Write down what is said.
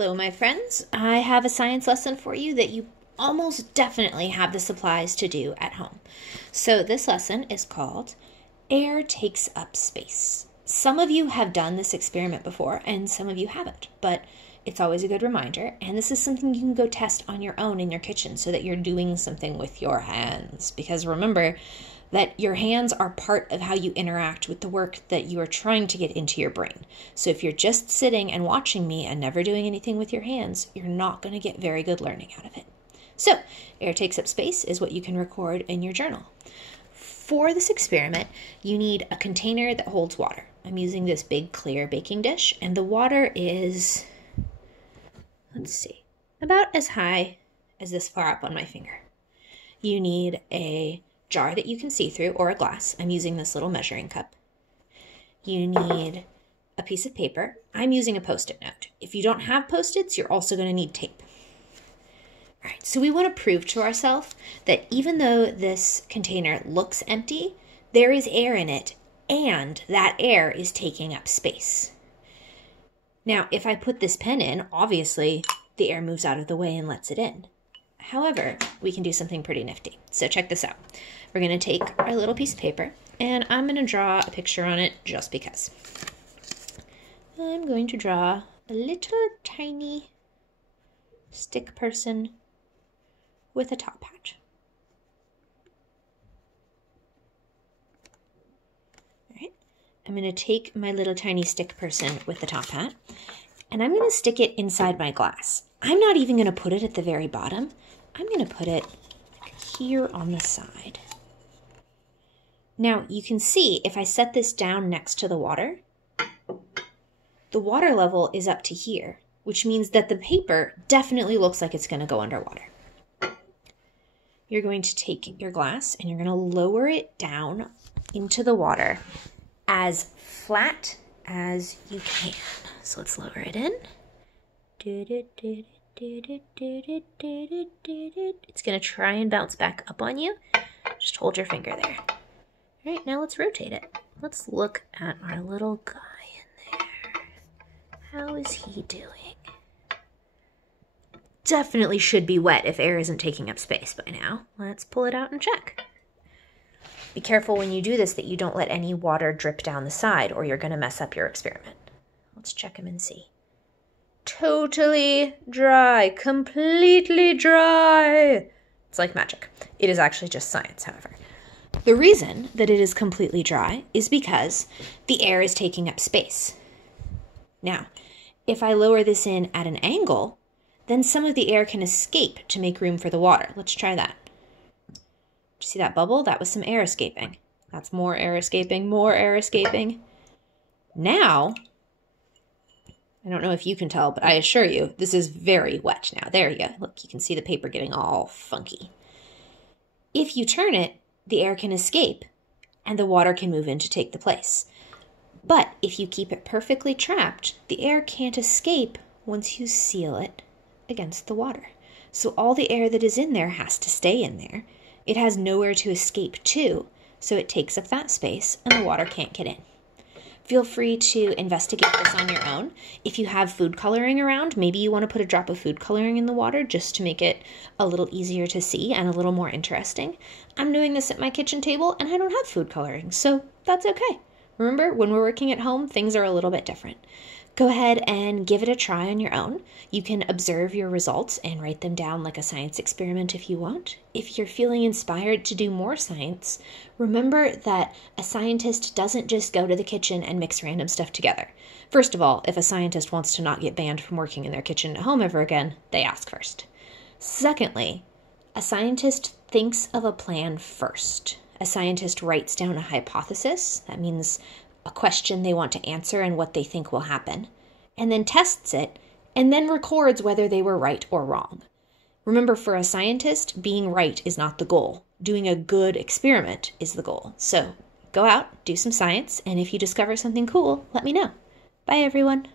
Hello, my friends. I have a science lesson for you that you almost definitely have the supplies to do at home. So this lesson is called Air Takes Up Space. Some of you have done this experiment before and some of you haven't, but it's always a good reminder, and this is something you can go test on your own in your kitchen so that you're doing something with your hands. Because remember that your hands are part of how you interact with the work that you are trying to get into your brain. So if you're just sitting and watching me and never doing anything with your hands, you're not going to get very good learning out of it. So air takes up space is what you can record in your journal. For this experiment, you need a container that holds water. I'm using this big clear baking dish, and the water is, let's see, about as high as this far up on my finger. You need a jar that you can see through, or a glass. I'm using this little measuring cup. You need a piece of paper. I'm using a Post-it note. If you don't have Post-its, you're also going to need tape. All right, so we want to prove to ourselves that even though this container looks empty, there is air in it, and that air is taking up space. Now, if I put this pen in, obviously the air moves out of the way and lets it in. However, we can do something pretty nifty. So check this out. We're going to take our little piece of paper, and I'm going to draw a picture on it just because. I'm going to draw a little tiny stick person with a top hat. All right. I'm going to take my little tiny stick person with the top hat, and I'm going to stick it inside my glass. I'm not even going to put it at the very bottom. I'm going to put it here on the side. Now you can see if I set this down next to the water level is up to here, which means that the paper definitely looks like it's going to go underwater. You're going to take your glass and you're going to lower it down into the water as flat as you can. So let's lower it in. It's going to try and bounce back up on you. Just hold your finger there. All right, now let's rotate it. Let's look at our little guy in there. How is he doing? Definitely should be wet if air isn't taking up space by now. Let's pull it out and check. Be careful when you do this that you don't let any water drip down the side or you're going to mess up your experiment. Let's check him and see. Totally dry, completely dry. It's like magic. It is actually just science, however. The reason that it is completely dry is because the air is taking up space. Now, if I lower this in at an angle, then some of the air can escape to make room for the water. Let's try that. See that bubble? That was some air escaping. That's more air escaping, more air escaping. Now, I don't know if you can tell, but I assure you, this is very wet now. There you go. Look, you can see the paper getting all funky. If you turn it, the air can escape, and the water can move in to take the place. But if you keep it perfectly trapped, the air can't escape once you seal it against the water. So all the air that is in there has to stay in there. It has nowhere to escape to, so it takes up that space, and the water can't get in. Feel free to investigate this on your own. If you have food coloring around, maybe you want to put a drop of food coloring in the water just to make it a little easier to see and a little more interesting. I'm doing this at my kitchen table and I don't have food coloring, so that's okay. Remember, when we're working at home, things are a little bit different. Go ahead and give it a try on your own. You can observe your results and write them down like a science experiment if you want. If you're feeling inspired to do more science, remember that a scientist doesn't just go to the kitchen and mix random stuff together. First of all, if a scientist wants to not get banned from working in their kitchen at home ever again, they ask first. Secondly, a scientist thinks of a plan first. A scientist writes down a hypothesis. That means a question they want to answer and what they think will happen, and then tests it, and then records whether they were right or wrong. Remember, for a scientist, being right is not the goal. Doing a good experiment is the goal. So go out, do some science, and if you discover something cool, let me know. Bye, everyone.